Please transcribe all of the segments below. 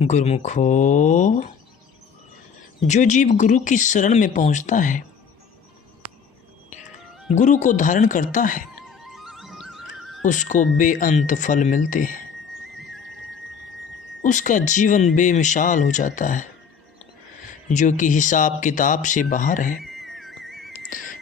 गुरुमुखो, जो जीव गुरु की शरण में पहुंचता है, गुरु को धारण करता है, उसको बेअंत फल मिलते हैं। उसका जीवन बेमिसाल हो जाता है, जो कि हिसाब किताब से बाहर है।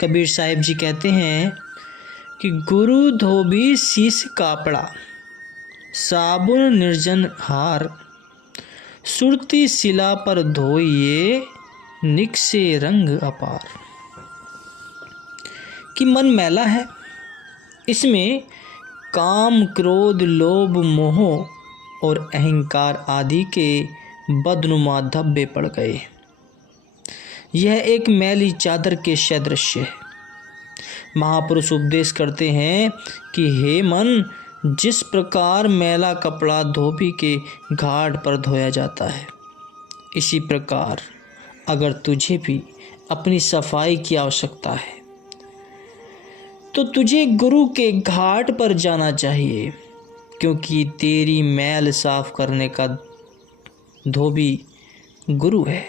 कबीर साहिब जी कहते हैं कि गुरु धोबी शीश कापड़ा, साबुन निर्जन हार, सुरती शिला पर धोइए, निकसे रंग अपार। कि मन मैला है, इसमें काम, क्रोध, लोभ, मोह और अहंकार आदि के बदनुमा धब्बे पड़ गए। यह एक मैली चादर के सदृश है। महापुरुष उपदेश करते हैं कि हे मन, जिस प्रकार मैला कपड़ा धोबी के घाट पर धोया जाता है, इसी प्रकार अगर तुझे भी अपनी सफाई की आवश्यकता है तो तुझे गुरु के घाट पर जाना चाहिए, क्योंकि तेरी मैल साफ करने का धोबी गुरु है।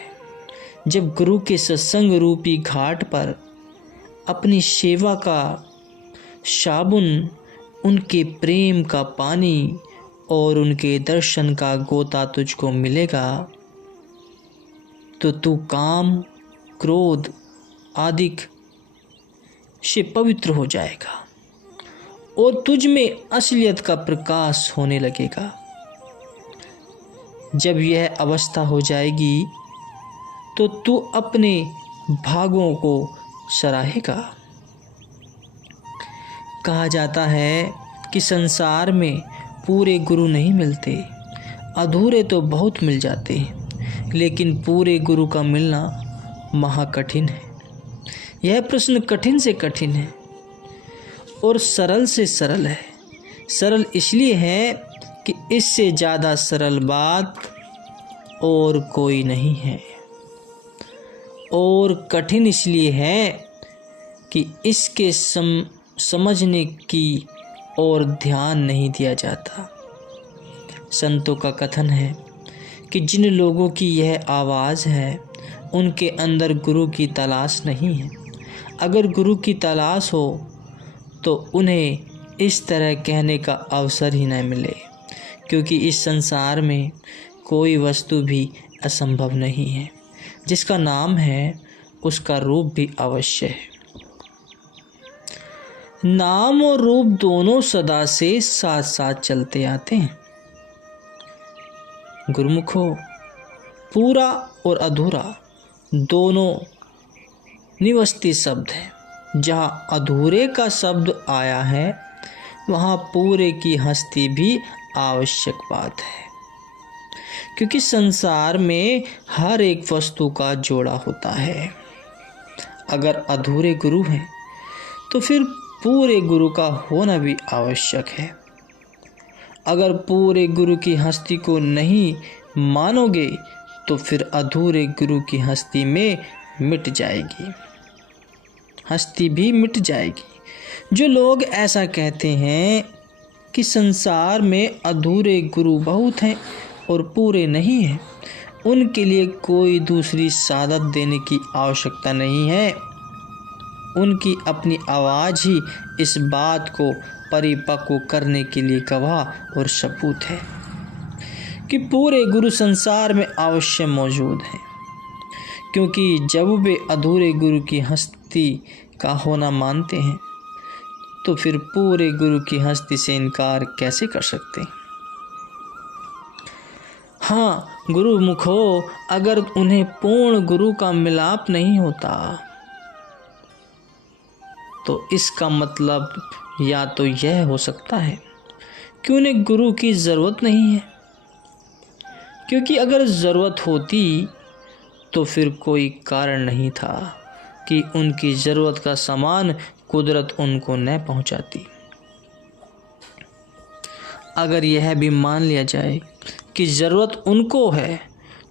जब गुरु के सत्संग रूपी घाट पर अपनी सेवा का साबुन, उनके प्रेम का पानी और उनके दर्शन का गोता तुझको मिलेगा, तो तू काम, क्रोध आदि से पवित्र हो जाएगा और तुझ में असलियत का प्रकाश होने लगेगा। जब यह अवस्था हो जाएगी तो तू अपने भागों को सराहेगा। कहा जाता है कि संसार में पूरे गुरु नहीं मिलते, अधूरे तो बहुत मिल जाते हैं, लेकिन पूरे गुरु का मिलना महाकठिन है। यह प्रश्न कठिन से कठिन है और सरल से सरल है। सरल इसलिए है कि इससे ज़्यादा सरल बात और कोई नहीं है, और कठिन इसलिए है कि इसके समझने की और ध्यान नहीं दिया जाता। संतों का कथन है कि जिन लोगों की यह आवाज़ है, उनके अंदर गुरु की तलाश नहीं है। अगर गुरु की तलाश हो तो उन्हें इस तरह कहने का अवसर ही न मिले, क्योंकि इस संसार में कोई वस्तु भी असंभव नहीं है। जिसका नाम है उसका रूप भी अवश्य है। नाम और रूप दोनों सदा से साथ साथ चलते आते हैं। गुरुमुखो, पूरा और अधूरा दोनों निवस्ती शब्द है। जहाँ अधूरे का शब्द आया है, वहाँ पूरे की हस्ती भी आवश्यक बात है, क्योंकि संसार में हर एक वस्तु का जोड़ा होता है। अगर अधूरे गुरु हैं तो फिर पूरे गुरु का होना भी आवश्यक है। अगर पूरे गुरु की हस्ती को नहीं मानोगे तो फिर अधूरे गुरु की हस्ती में मिट जाएगी, हस्ती भी मिट जाएगी। जो लोग ऐसा कहते हैं कि संसार में अधूरे गुरु बहुत हैं और पूरे नहीं हैं, उनके लिए कोई दूसरी सादत देने की आवश्यकता नहीं है। उनकी अपनी आवाज़ ही इस बात को परिपक्व करने के लिए गवाह और सबूत है कि पूरे गुरु संसार में अवश्य मौजूद हैं। क्योंकि जब वे अधूरे गुरु की हस्ती का होना मानते हैं, तो फिर पूरे गुरु की हस्ती से इनकार कैसे कर सकते हैं। हाँ गुरुमुखो, अगर उन्हें पूर्ण गुरु का मिलाप नहीं होता तो इसका मतलब या तो यह हो सकता है कि उन्हें गुरु की ज़रूरत नहीं है, क्योंकि अगर ज़रूरत होती तो फिर कोई कारण नहीं था कि उनकी ज़रूरत का सामान कुदरत उनको न पहुंचाती। अगर यह भी मान लिया जाए कि ज़रूरत उनको है,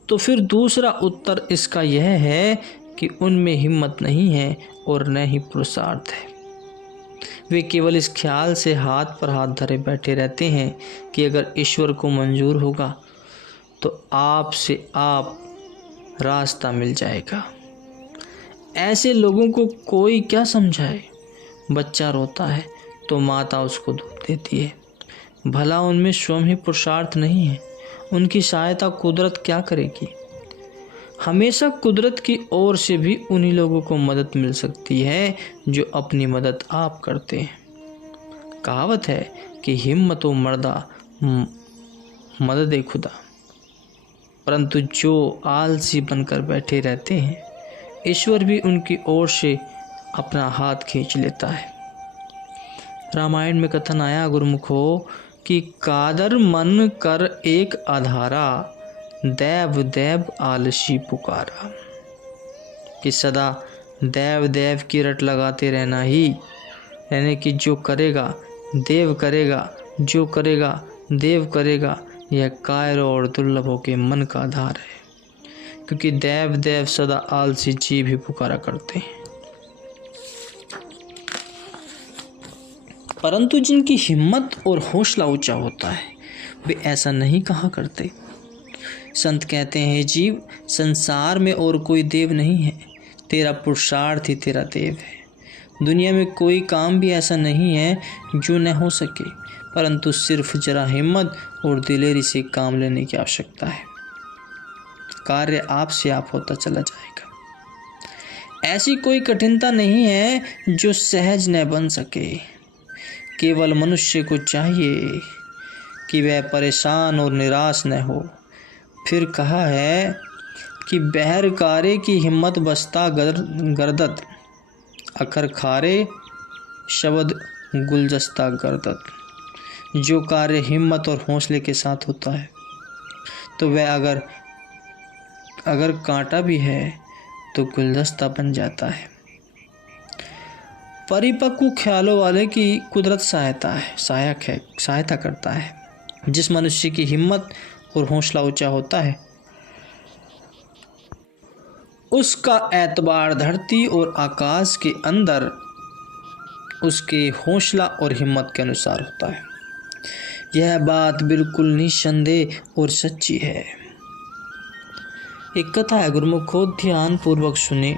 तो फिर दूसरा उत्तर इसका यह है कि उनमें हिम्मत नहीं है और न ही पुरुषार्थ है। वे केवल इस ख्याल से हाथ पर हाथ धरे बैठे रहते हैं कि अगर ईश्वर को मंजूर होगा तो आपसे आप रास्ता मिल जाएगा। ऐसे लोगों को कोई क्या समझाए। बच्चा रोता है तो माता उसको दूध देती है। भला उनमें स्वयं ही पुरुषार्थ नहीं है? उनकी सहायता कुदरत क्या करेगी? हमेशा कुदरत की ओर से भी उन्हीं लोगों को मदद मिल सकती है जो अपनी मदद आप करते हैं। कहावत है कि हिम्मत व मर्दा मदद खुदा, परंतु जो आलसी बनकर बैठे रहते हैं ईश्वर भी उनकी ओर से अपना हाथ खींच लेता है। रामायण में कथन आया गुरुमुखो कि कादर मन कर एक आधारा, दैव दैव आलसी पुकारा। कि सदा दैव दैव की रट लगाते रहना ही, यानी कि जो करेगा देव करेगा, जो करेगा देव करेगा, यह कायरों और दुर्लभों के मन का आधार है। क्योंकि देव देव सदा आलसी जीव ही पुकारा करते हैं। परंतु जिनकी हिम्मत और हौसला ऊंचा होता है वे ऐसा नहीं कहा करते। संत कहते हैं, जीव संसार में और कोई देव नहीं है, तेरा पुरुषार्थ ही तेरा देव है। दुनिया में कोई काम भी ऐसा नहीं है जो न हो सके, परंतु सिर्फ जरा हिम्मत और दिलेरी से काम लेने की आवश्यकता है। कार्य आपसे आप होता चला जाएगा। ऐसी कोई कठिनता नहीं है जो सहज न बन सके। केवल मनुष्य को चाहिए कि वह परेशान और निराश न हो। फिर कहा है कि बहर कारे की हिम्मत बस्ता गर्दत, अखर खारे शब्द गुलजस्ता गर्दत। जो कार्य हिम्मत और हौसले के साथ होता है तो वह अगर कांटा भी है तो गुलदस्ता बन जाता है। परिपक्व ख्यालों वाले की कुदरत सहायता करता है। जिस मनुष्य की हिम्मत और हौसला ऊंचा होता है उसका एतबार धरती और आकाश के अंदर उसके हौसला और हिम्मत के अनुसार होता है। यह बात बिल्कुल निसंदेह और सच्ची है। एक कथा है गुरुमुखो, ध्यान पूर्वक सुने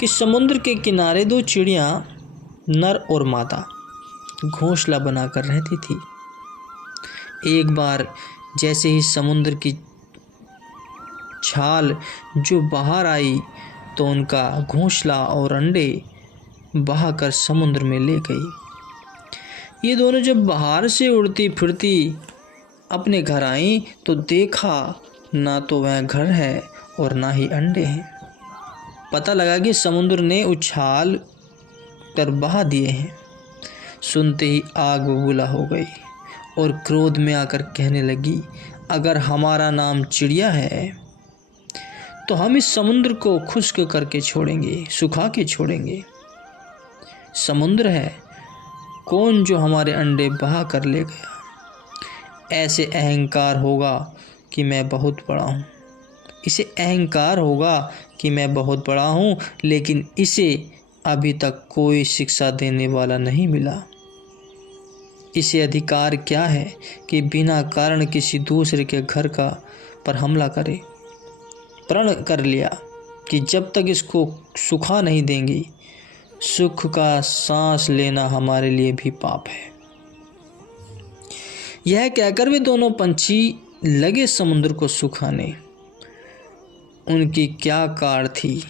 कि समुद्र के किनारे दो चिड़िया नर और मादा घोंसला बनाकर रहती थी। एक बार जैसे ही समुद्र की छाल जो बाहर आई तो उनका घोंसला और अंडे बहाकर समुद्र में ले गई। ये दोनों जब बाहर से उड़ती फिरती अपने घर आई तो देखा ना तो वह घर है और ना ही अंडे हैं। पता लगा कि समुद्र ने उछाल कर बहा दिए हैं। सुनते ही आग बबूला हो गई और क्रोध में आकर कहने लगी, अगर हमारा नाम चिड़िया है तो हम इस समुद्र को खुश्क करके छोड़ेंगे, सुखा के छोड़ेंगे। समुद्र है कौन जो हमारे अंडे बहा कर ले गया। ऐसे अहंकार होगा कि मैं बहुत बड़ा हूँ, इसे अहंकार होगा कि मैं बहुत बड़ा हूँ, लेकिन इसे अभी तक कोई शिक्षा देने वाला नहीं मिला। इसे अधिकार क्या है कि बिना कारण किसी दूसरे के घर का पर हमला करे। प्रण कर लिया कि जब तक इसको सुखा नहीं देंगी, सुख का सांस लेना हमारे लिए भी पाप है। यह कहकर वे दोनों पंछी लगे समुद्र को सुखाने। उनकी क्या कार थी,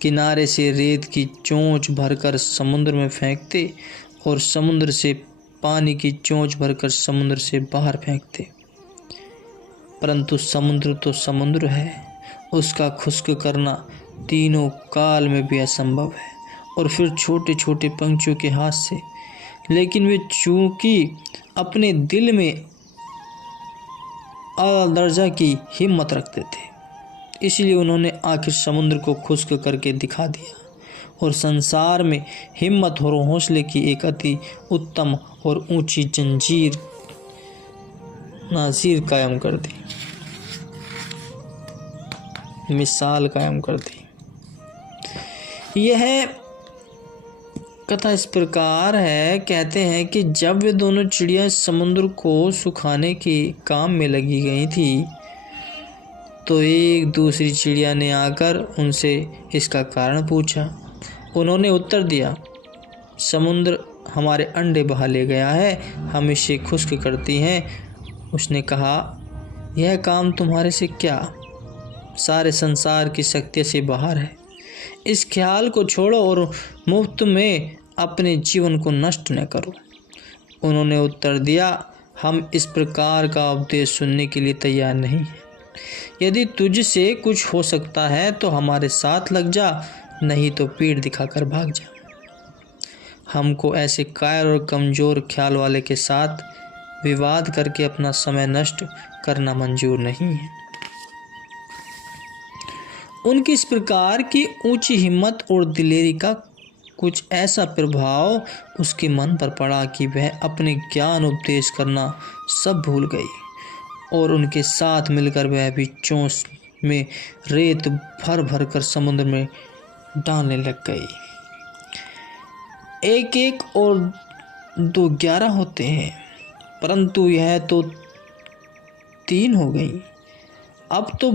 किनारे से रेत की चोंच भरकर समुद्र में फेंकते और समुद्र से पानी की चोंच भरकर समुद्र से बाहर फेंकते। परंतु समुद्र तो समुद्र है, उसका खुश्क करना तीनों काल में भी असंभव है और फिर छोटे छोटे पंछियों के हाथ से। लेकिन वे चूंकि अपने दिल में आला दर्जा की हिम्मत रखते थे, इसलिए उन्होंने आखिर समुद्र को खुश्क करके दिखा दिया और संसार में हिम्मत और हौसले की एक अति उत्तम और ऊंची जंजीर नाजीर कायम कर दी, मिसाल कायम कर दी। यह कथा इस प्रकार है, कहते हैं कि जब वे दोनों चिड़िया समुद्र को सुखाने के काम में लगी गई थी तो एक दूसरी चिड़िया ने आकर उनसे इसका कारण पूछा। उन्होंने उत्तर दिया, समुद्र हमारे अंडे बहा ले गया है, हम इसे खुश्क करती हैं। उसने कहा, यह काम तुम्हारे से क्या, सारे संसार की शक्ति से बाहर है। इस ख्याल को छोड़ो और मुफ्त में अपने जीवन को नष्ट न करो। उन्होंने उत्तर दिया, हम इस प्रकार का उपदेश सुनने के लिए तैयार नहीं हैं। यदि तुझसे कुछ हो सकता है तो हमारे साथ लग जा, नहीं तो पीठ दिखाकर भाग जा। हमको ऐसे कायर और कमज़ोर ख्याल वाले के साथ विवाद करके अपना समय नष्ट करना मंजूर नहीं है। उनकी इस प्रकार की ऊंची हिम्मत और दिलेरी का कुछ ऐसा प्रभाव उसके मन पर पड़ा कि वह अपने ज्ञान उपदेश करना सब भूल गई और उनके साथ मिलकर वह भी चोंच में रेत भर भर कर समुद्र में डालने लग गई। एक एक और 2 11 होते हैं, परंतु यह तो 3 हो गई। अब तो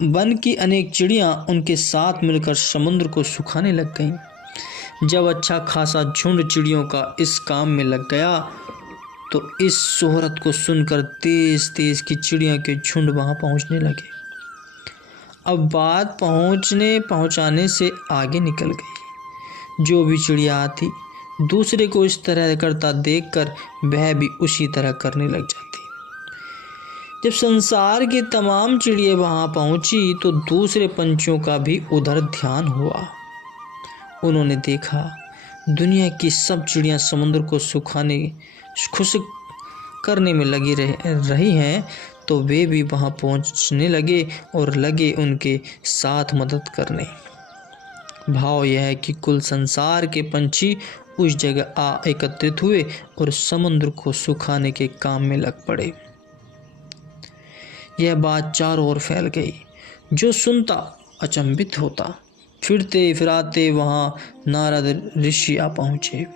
वन की अनेक चिड़ियाँ उनके साथ मिलकर समुद्र को सुखाने लग गईं। जब अच्छा खासा झुंड चिड़ियों का इस काम में लग गया तो इस शोहरत को सुनकर तेज तेज की चिड़ियों के झुंड वहां पहुंचने लगे। अब बात पहुंचाने से आगे निकल गई। जो भी चिड़िया आती दूसरे को इस तरह करता देखकर वह भी उसी तरह करने लग जाती। जब संसार की तमाम चिड़िया वहां पहुंची तो दूसरे पंछियों का भी उधर ध्यान हुआ। उन्होंने देखा दुनिया की सब चिड़ियां समुद्र को सुखाने खुश्क करने में लगी रही हैं, तो वे भी वहां पहुंचने लगे और लगे उनके साथ मदद करने। भाव यह है कि कुल संसार के पंछी उस जगह एकत्रित हुए और समुद्र को सुखाने के काम में लग पड़े। यह बात चारों ओर फैल गई। जो सुनता अचंभित होता। फिरते फिराते वहाँ नारद ऋषि आ पहुँचे।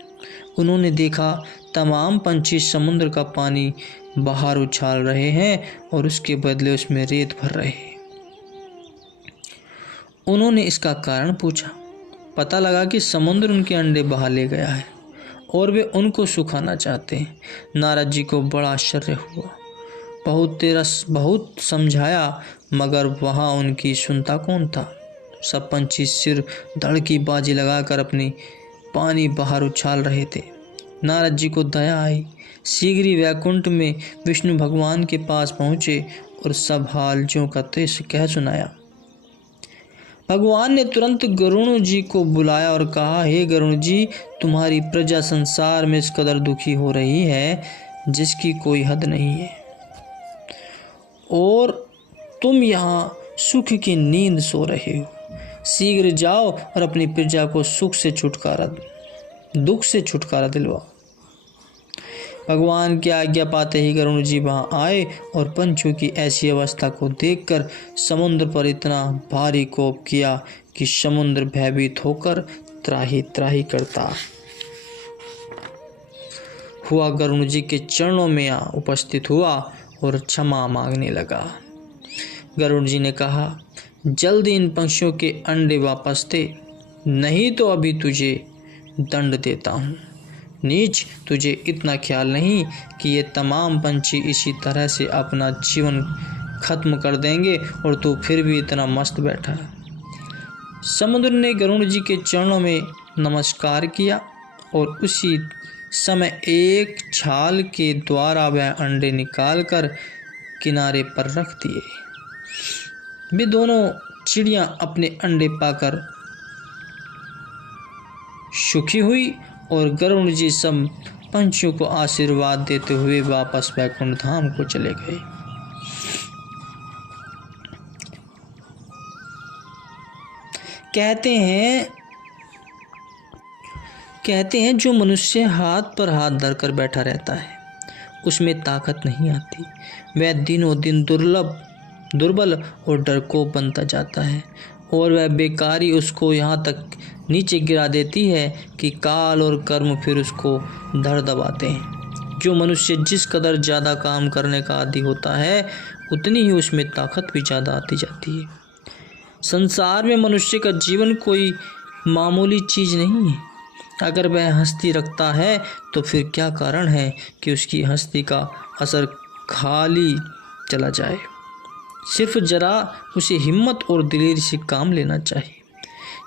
उन्होंने देखा तमाम पंछी समुद्र का पानी बाहर उछाल रहे हैं और उसके बदले उसमें रेत भर रहे हैं। उन्होंने इसका कारण पूछा। पता लगा कि समुद्र उनके अंडे बहा ले गया है और वे उनको सुखाना चाहते हैं। नारद जी को बड़ा आश्चर्य हुआ। बहुत समझाया मगर वहाँ उनकी सुनता कौन था। सब पंछी सिर धड़ की बाजी लगाकर अपनी पानी बाहर उछाल रहे थे। नारद जी को दया आई। शीघ्र ही वैकुंठ में विष्णु भगवान के पास पहुँचे और सब हाल ज्यों का त्यों कह सुनाया। भगवान ने तुरंत गरुण जी को बुलाया और कहा, हे गरुण जी, तुम्हारी प्रजा संसार में इस कदर दुखी हो रही है जिसकी कोई हद नहीं है और तुम यहाँ सुख की नींद सो रहे हो। शीघ्र जाओ और अपनी प्रजा को दुख से छुटकारा दिलवाओ। भगवान की आज्ञा पाते ही गरुण जी वहाँ आए और पंछियों की ऐसी अवस्था को देखकर समुद्र पर इतना भारी कोप किया कि समुद्र भयभीत होकर त्राही त्राही करता हुआ गरुण जी के चरणों में उपस्थित हुआ और क्षमा मांगने लगा। गरुड़ जी ने कहा, जल्दी इन पंछियों के अंडे वापस दे, नहीं तो अभी तुझे दंड देता हूँ। नीच, तुझे इतना ख्याल नहीं कि ये तमाम पंछी इसी तरह से अपना जीवन खत्म कर देंगे और तू फिर भी इतना मस्त बैठा है। समुद्र ने गरुड़ जी के चरणों में नमस्कार किया और उसी समय एक छाल के द्वारा वह अंडे निकालकर किनारे पर रख दिए। वे दोनों चिड़ियां अपने अंडे पाकर सुखी हुई और गरुड़ जी सब पंछियों को आशीर्वाद देते हुए वापस वैकुंठ धाम को चले गए। कहते हैं जो मनुष्य हाथ पर हाथ धरकर बैठा रहता है उसमें ताकत नहीं आती। वह दिनों दिन दुर्बल और डरपोक बनता जाता है और वह बेकारी उसको यहाँ तक नीचे गिरा देती है कि काल और कर्म फिर उसको धड़ दबाते हैं। जो मनुष्य जिस कदर ज़्यादा काम करने का आदी होता है उतनी ही उसमें ताकत भी ज़्यादा आती जाती है। संसार में मनुष्य का जीवन कोई मामूली चीज़ नहीं है। अगर वह हस्ती रखता है तो फिर क्या कारण है कि उसकी हस्ती का असर खाली चला जाए। सिर्फ जरा उसे हिम्मत और दिलेरी से काम लेना चाहिए।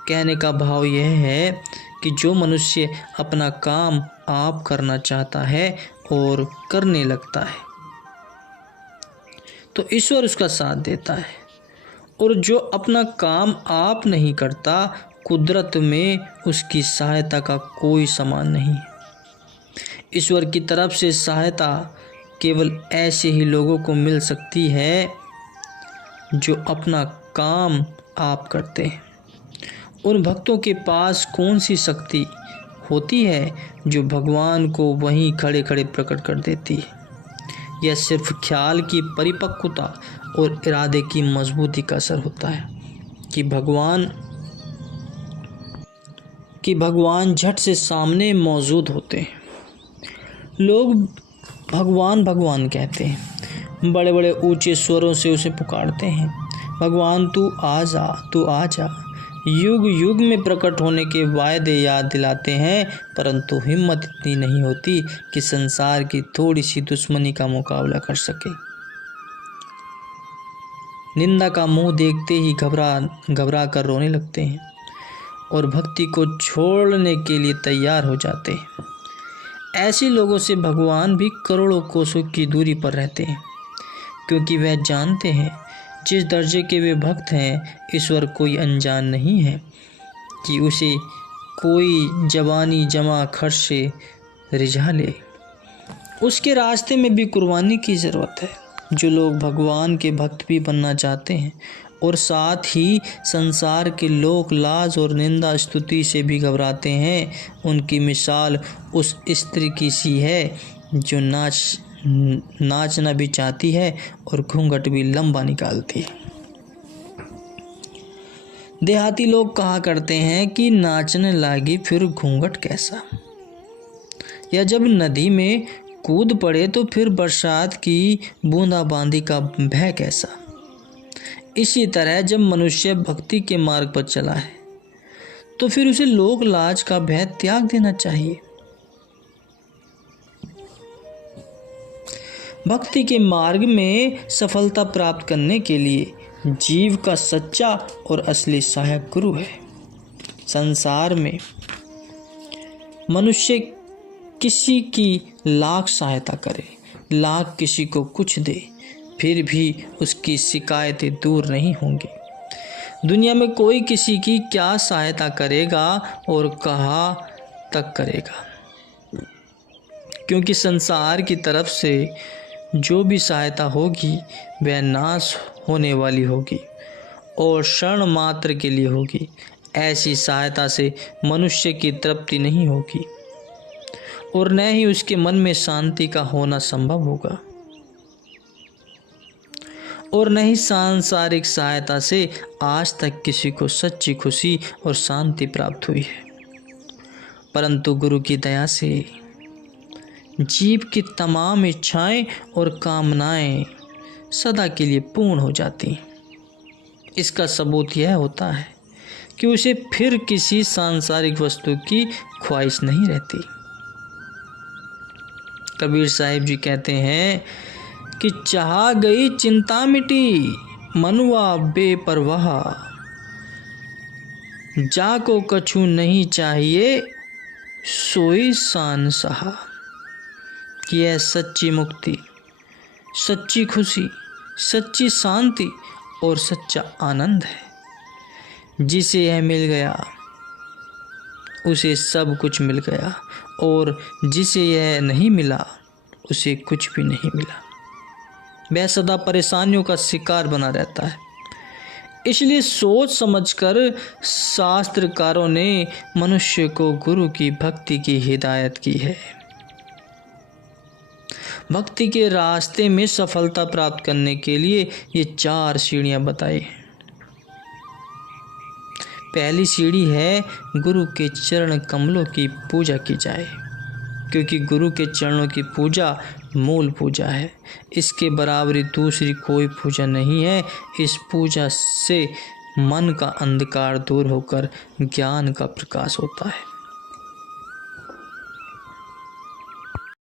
कहने का भाव यह है कि जो मनुष्य अपना काम आप करना चाहता है और करने लगता है तो ईश्वर उसका साथ देता है, और जो अपना काम आप नहीं करता कुदरत में उसकी सहायता का कोई समान नहीं है। ईश्वर की तरफ से सहायता केवल ऐसे ही लोगों को मिल सकती है जो अपना काम आप करते हैं। उन भक्तों के पास कौन सी शक्ति होती है जो भगवान को वहीं खड़े खड़े प्रकट कर देती है। यह सिर्फ ख्याल की परिपक्वता और इरादे की मजबूती का असर होता है कि भगवान झट से सामने मौजूद होते हैं। लोग भगवान भगवान कहते हैं, बड़े बड़े ऊंचे स्वरों से उसे पुकारते हैं, भगवान तू आ जा, तू आ जा। युग युग में प्रकट होने के वायदे याद दिलाते हैं, परंतु हिम्मत इतनी नहीं होती कि संसार की थोड़ी सी दुश्मनी का मुकाबला कर सके। निंदा का मुंह देखते ही घबरा कर रोने लगते हैं और भक्ति को छोड़ने के लिए तैयार हो जाते हैं। ऐसे लोगों से भगवान भी करोड़ों कोसों की दूरी पर रहते हैं, क्योंकि वह जानते हैं जिस दर्जे के वे भक्त हैं, ईश्वर कोई अनजान नहीं है कि उसे कोई जवानी जमा खर्च से रिझा ले। उसके रास्ते में भी कुर्बानी की ज़रूरत है। जो लोग भगवान के भक्त भी बनना चाहते हैं और साथ ही संसार के लोक लाज और निंदा स्तुति से भी घबराते हैं, उनकी मिसाल उस स्त्री की सी है जो नाचना भी चाहती है और घूंघट भी लंबा निकालती है। देहाती लोग कहा करते हैं कि नाचने लगी फिर घूंघट कैसा, या जब नदी में कूद पड़े तो फिर बरसात की बूंदाबांदी का भय कैसा। इसी तरह जब मनुष्य भक्ति के मार्ग पर चला है तो फिर उसे लोक लाज का भय त्याग देना चाहिए। भक्ति के मार्ग में सफलता प्राप्त करने के लिए जीव का सच्चा और असली सहायक गुरु है। संसार में मनुष्य किसी की लाख सहायता करे, लाख किसी को कुछ दे, फिर भी उसकी शिकायतें दूर नहीं होंगी। दुनिया में कोई किसी की क्या सहायता करेगा और कहाँ तक करेगा, क्योंकि संसार की तरफ से जो भी सहायता होगी वह नाश होने वाली होगी और क्षण मात्र के लिए होगी। ऐसी सहायता से मनुष्य की तृप्ति नहीं होगी और न ही उसके मन में शांति का होना संभव होगा, और न ही सांसारिक सहायता से आज तक किसी को सच्ची खुशी और शांति प्राप्त हुई है। परंतु गुरु की दया से जीव की तमाम इच्छाएं और कामनाएं सदा के लिए पूर्ण हो जाती। इसका सबूत यह होता है कि उसे फिर किसी सांसारिक वस्तु की ख्वाहिश नहीं रहती। कबीर साहिब जी कहते हैं कि चाह गई चिंता मिटी, मनुआ बेपरवाह, जाको कछु नहीं चाहिए सोई सान सहा। कि यह सच्ची मुक्ति, सच्ची खुशी, सच्ची शांति और सच्चा आनंद है। जिसे यह मिल गया उसे सब कुछ मिल गया, और जिसे यह नहीं मिला उसे कुछ भी नहीं मिला। वह सदा परेशानियों का शिकार बना रहता है। इसलिए सोच समझकर शास्त्रकारों ने मनुष्य को गुरु की भक्ति की हिदायत की है। भक्ति के रास्ते में सफलता प्राप्त करने के लिए ये 4 सीढ़ियां बताई। पहली सीढ़ी है गुरु के चरण कमलों की पूजा की जाए, क्योंकि गुरु के चरणों की पूजा मूल पूजा है। इसके बराबरी दूसरी कोई पूजा नहीं है। इस पूजा से मन का अंधकार दूर होकर ज्ञान का प्रकाश होता है।